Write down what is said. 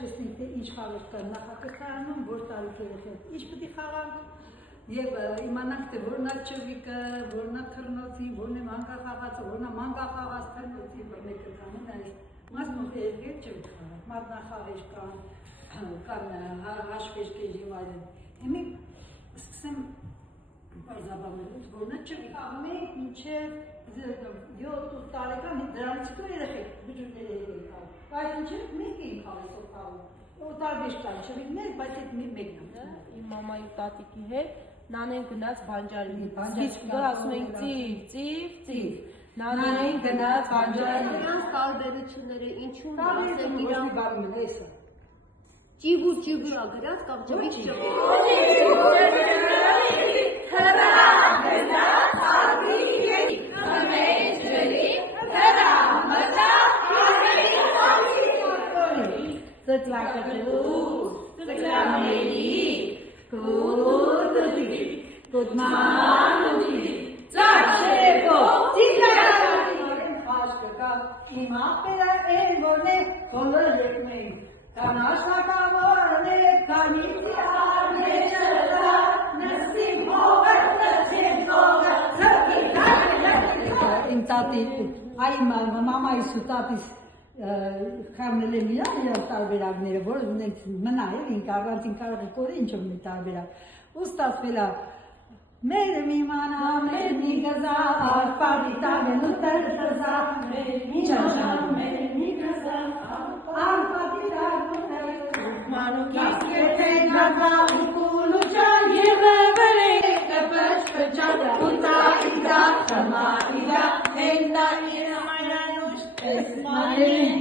տեսնենք թե ինչ խաղեր կան նախակրթարանում, որ տարիքերի հետ ինչ պետք է խաղանք եւ իմանանք թե որն է ճվիկը, որն է թռնոցին, որն է մանկախաղացը, որն է մանկախաղաց թռնոցին, որ մեկը կանեն այս մասնորդերգեր ճվիկ խաղանք, մատնախաղեր կան հաշվերգեր եւ այլն։ Հիմա սկսեմ բարձրաբանելուց, որն է ճվիկ խաղանք մինչեւ 7 տարեկան դրանից հետո երեխեք բջջները եկան։ Բայց ինչեւ մենք էինք խաղացող խաղում։ Տարբեր կան ճվիկներ, բայց այդ մեկն է։ Իմ մամայի ու տատիկի հետ Նանեն գնաց բանջարի։ Սկիզբը ասում ենք ծիվ։ Նանեն գնաց բանջարի։ Նրանց տարբերությունները ինչու՞ն ասենք իրան բառն է էսը։ Ճիվ ու ճիվրա գրած կամ ճվիկ ճվիկ։ Good morning. Ծաչեկո, ծիծաղ Հիմա պերա են որնե բոլոր եկնեին Կանաշնակավորն է կանիցիան է շրտա Նստիմ հողը, նստիմ հողը Իմ տատի, այմ մամայիս ու տատիս խարնել եմ իրան տարբերակները, որ մնա էլին առանցին կարող է կորի ինչ-որ մի տարբերակ ու ստացվել է Մեր մի մանա, մեր մի գզա, արպարի տավեն ու տրծա Մեր մի մանա, մեր մի գզա, արպարի տավեն ու տրծա Մանուկիս կեթեն գազա ու կուլու ճան Եվը վրե, կպաչ պճան, ուտա իդա, խմա իդա Էնդա իրա մայրանուշ, էս մանեն